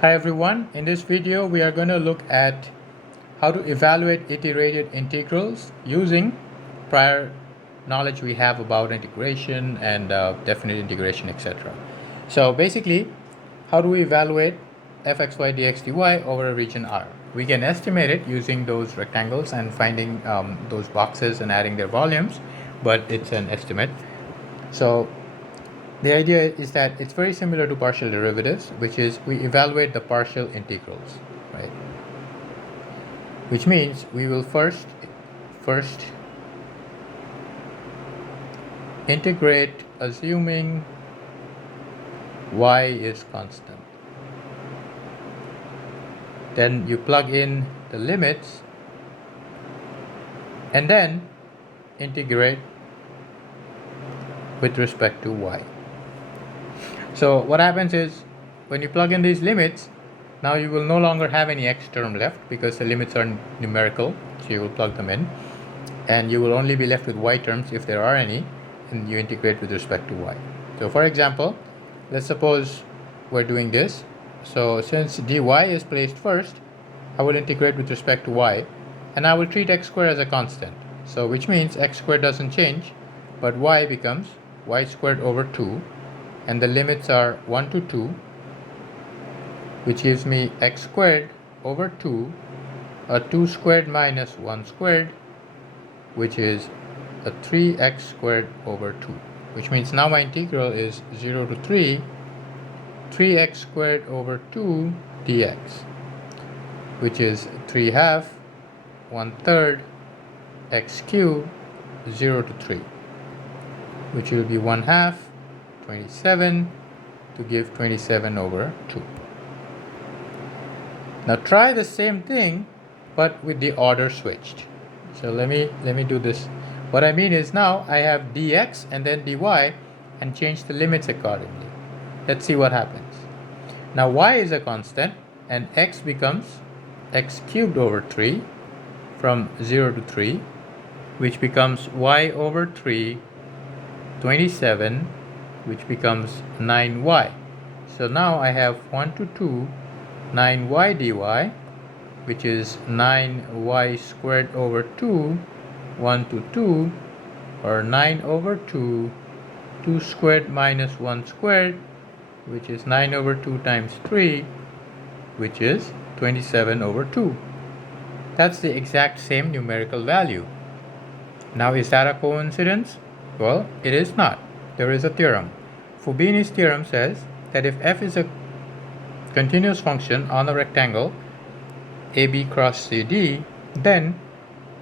Hi everyone, in this video we are going to look at how to evaluate iterated integrals using prior knowledge we have about integration and definite integration, etc. So basically, how do we evaluate fxy dx dy over a region R? We can estimate it using those rectangles and finding those boxes and adding their volumes, but it's an estimate. So the idea is that it's very similar to partial derivatives, which is we evaluate the partial integrals, right? Which means we will first integrate assuming y is constant. Then you plug in the limits and then integrate with respect to y. So what happens is when you plug in these limits, now you will no longer have any x term left because the limits are numerical, so you will plug them in, and you will only be left with y terms if there are any, and you integrate with respect to y. So for example, let's suppose we're doing this. So since dy is placed first, I will integrate with respect to y, and I will treat x squared as a constant. So which means x squared doesn't change, but y becomes y squared over 2, and the limits are 1 to 2, which gives me x squared over 2, a 2 squared minus 1 squared, which is a 3x squared over 2, which means now my integral is 0 to 3x squared over 2 dx, which is 3 half, 1/3 x cubed, 0 to 3, which will be 1 half, 27, to give 27 over 2. Now try the same thing, but with the order switched. So let me do this. What I mean is now I have dx and then dy and change the limits accordingly. Let's see what happens. Now y is a constant and x becomes x cubed over 3 from 0 to 3, which becomes y over 3, 27, which becomes 9y. So now I have 1 to 2, 9y dy, which is 9y squared over 2, 1 to 2, or 9 over 2, 2 squared minus 1 squared, which is 9 over 2 times 3, which is 27 over 2. That's the exact same numerical value. Now is that a coincidence? Well, it is not. There is a theorem. Fubini's theorem says that if f is a continuous function on a rectangle AB cross CD, then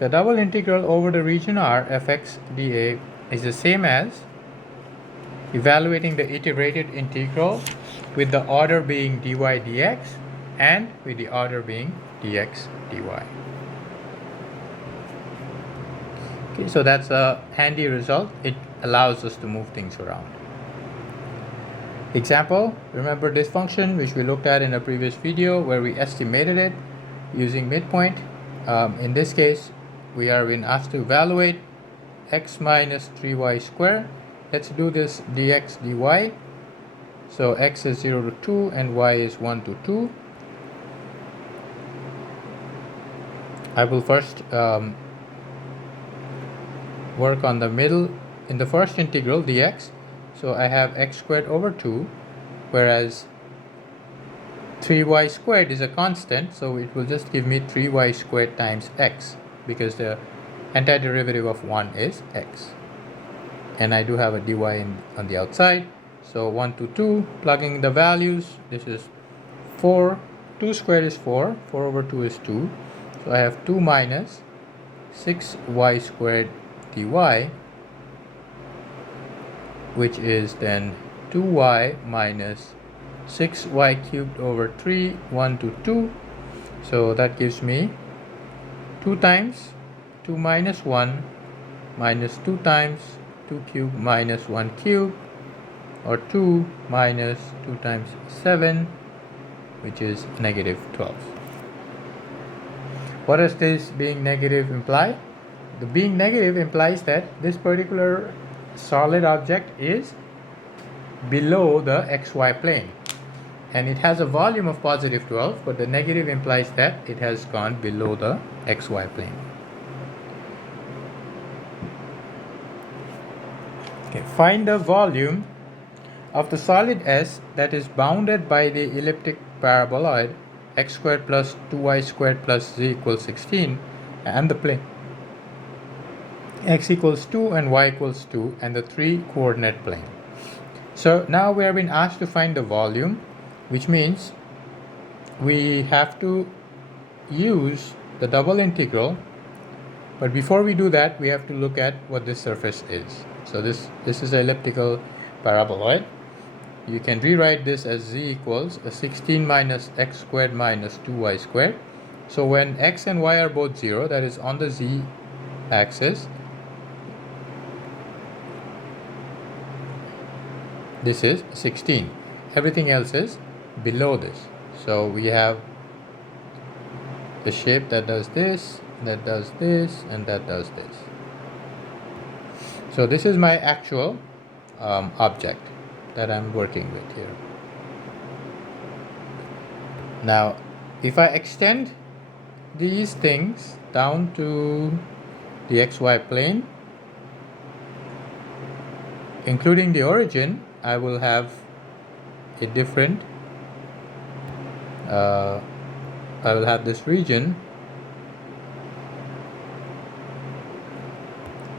the double integral over the region R fx dA is the same as evaluating the iterated integral with the order being dy dx and with the order being dx dy. Okay, so that's a handy result. It allows us to move things around. Example, remember this function which we looked at in a previous video where we estimated it using midpoint. In this case, we are being asked to evaluate x minus 3y squared. Let's do this dx dy. So x is 0 to 2 and y is 1 to 2. I will first work on the middle in the first integral dx. So I have x squared over 2, whereas 3y squared is a constant, so it will just give me 3y squared times x, because the antiderivative of 1 is x. And I do have a dy on the outside. So 1 to 2, plugging the values, this is 4, 2 squared is 4, 4 over 2 is 2. So I have 2 minus 6y squared dy, which is then 2y minus 6y cubed over 3, 1 to 2. So that gives me 2 times 2 minus 1 minus 2 times 2 cubed minus 1 cubed, or 2 minus 2 times 7, which is negative 12. What does this being negative imply? The being negative implies that this particular solid object is below the xy plane, and it has a volume of positive 12, but the negative implies that it has gone below the xy plane. Okay, find the volume of the solid S that is bounded by the elliptic paraboloid x squared plus 2y squared plus z equals 16 and the plane x equals 2 and y equals 2 and the 3 coordinate plane. So now we have been asked to find the volume, which means we have to use the double integral, but before we do that we have to look at what this surface is. So this is an elliptical paraboloid. You can rewrite this as z equals 16 minus x squared minus 2y squared. So when x and y are both 0, that is on the z axis, this is 16. Everything else is below this. So we have the shape that does this, that does this, and that does this. So this is my actual object that I'm working with here. Now, if I extend these things down to the xy plane, including the origin, I will have a different, I will have this region,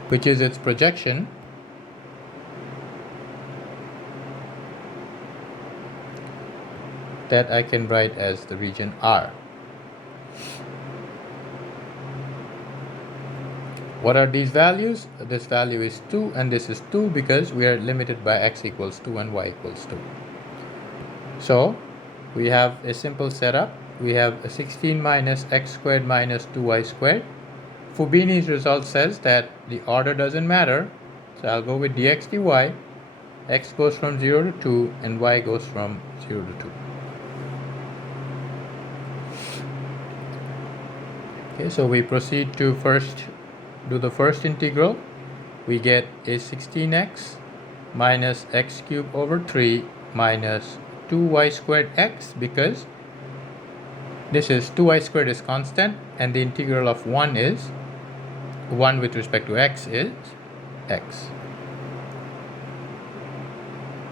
which is its projection, that I can write as the region R. What are these values? This value is 2 and this is 2 because we are limited by x equals 2 and y equals 2. So we have a simple setup. We have a 16 minus x squared minus 2y squared. Fubini's result says that the order doesn't matter. So I'll go with dx dy. X goes from 0 to 2 and y goes from 0 to 2. Okay, so we proceed to first do the first integral. We get a 16x minus x cubed over 3 minus 2y squared x, because this is 2y squared is constant and the integral of 1 is 1 with respect to x is x.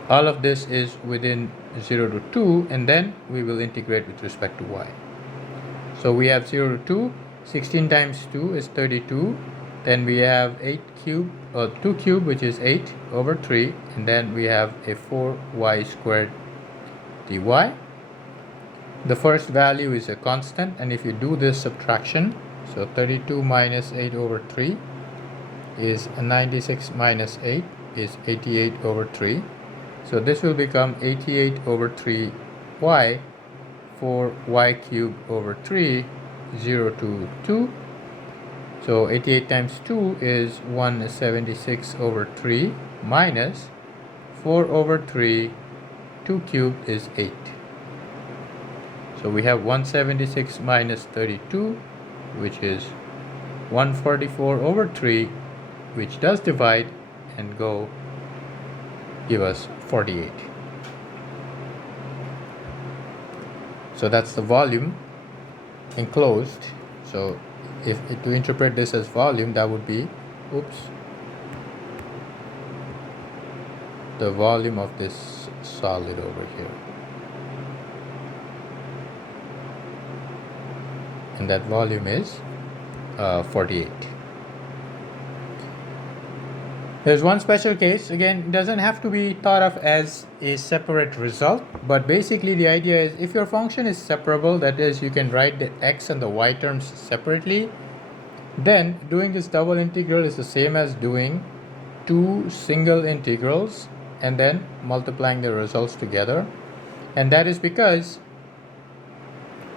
All of this is within 0 to 2, and then we will integrate with respect to y. So we have 0 to 2, 16 times 2 is 32. Then we have 8 cubed, or 2 cubed, which is 8 over 3, and then we have a 4y squared dy. The first value is a constant, and if you do this subtraction, so 32 minus 8 over 3 is 96 minus 8 is 88 over 3. So this will become 88 over 3y for y cubed over 3, 0 to 2. So 88 times 2 is 176 over 3 minus 4 over 3, 2 cubed is 8. So we have 176 minus 32, which is 144 over 3, which does divide and give us 48. So that's the volume enclosed. So if to interpret this as volume, that would be, the volume of this solid over here. And that volume is 48. There's one special case. Again, it doesn't have to be thought of as a separate result, but basically the idea is if your function is separable, that is, you can write the x and the y terms separately, then doing this double integral is the same as doing two single integrals and then multiplying the results together. And that is because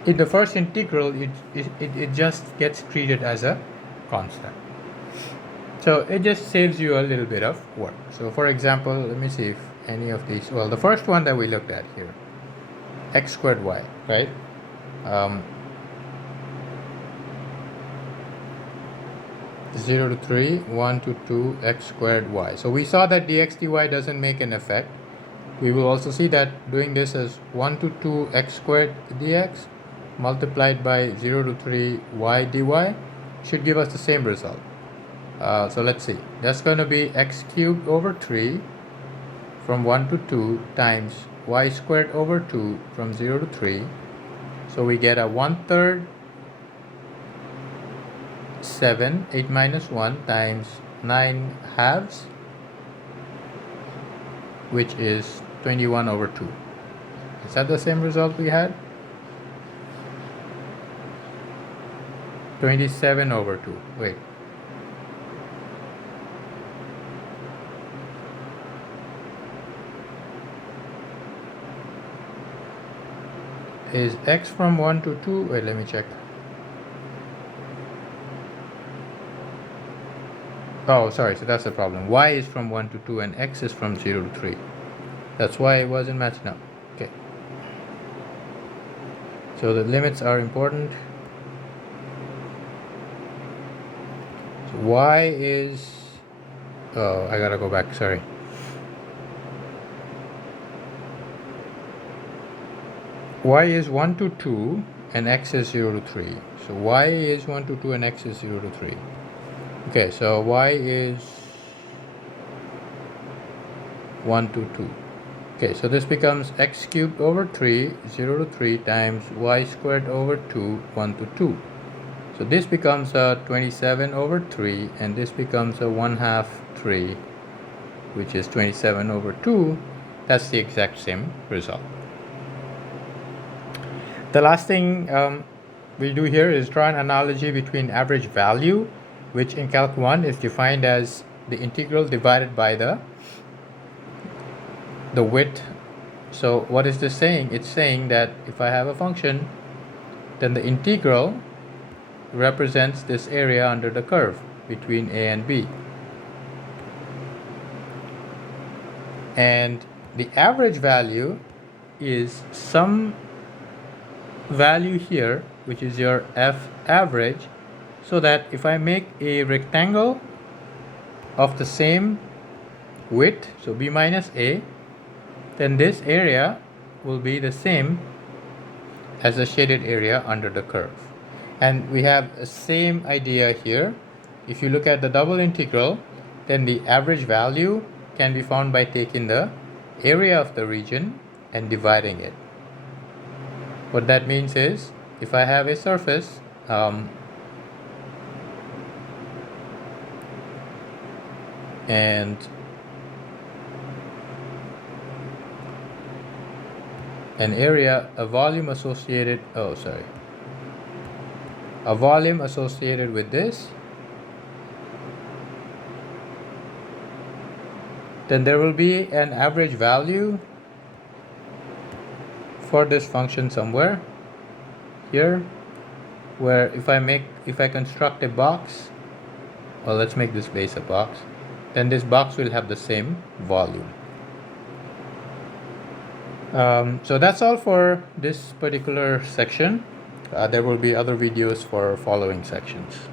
in the first integral, it just gets treated as a constant. So it just saves you a little bit of work. So for example, let me see if any of these, well, the first one that we looked at here, x squared y, right? 0 to 3, 1 to 2, x squared y. So we saw that dx dy doesn't make an effect. We will also see that doing this as 1 to 2 x squared dx multiplied by 0 to 3 y dy should give us the same result. So let's see. That's going to be x cubed over 3 from 1 to 2 times y squared over 2 from 0 to 3. So we get a 1/3 7, 8 minus 1 times 9 halves, which is 21 over 2. Is that the same result we had? 27 over 2. Wait. Is x from 1 to 2? Wait, let me check. Oh, sorry, so that's the problem. Y is from 1 to 2 and x is from 0 to 3. That's why it wasn't matching up. Okay. So the limits are important. So y is... Oh, I gotta go back, sorry. Y is 1 to 2 and x is 0 to 3. So y is 1 to 2 and x is 0 to 3. Okay, so y is 1 to 2. Okay, so this becomes x cubed over 3, 0 to 3 times y squared over 2, 1 to 2. So this becomes a 27 over 3 and this becomes a 1/2 3, which is 27 over 2. That's the exact same result. The last thing we do here is draw an analogy between average value, which in Calc 1 is defined as the integral divided by the width. So what is this saying? It's saying that if I have a function, then the integral represents this area under the curve between a and b. And the average value is some value here, which is your f average, so that if I make a rectangle of the same width, so b minus a, then this area will be the same as the shaded area under the curve. And we have the same idea here. If you look at the double integral, then the average value can be found by taking the area of the region and dividing it. What that means is, if I have a surface and an area, a volume associated with this, then there will be an average value for this function somewhere here, where if I construct a box, well, let's make this base a box, then this box will have the same volume. So that's all for this particular section. There will be other videos for following sections.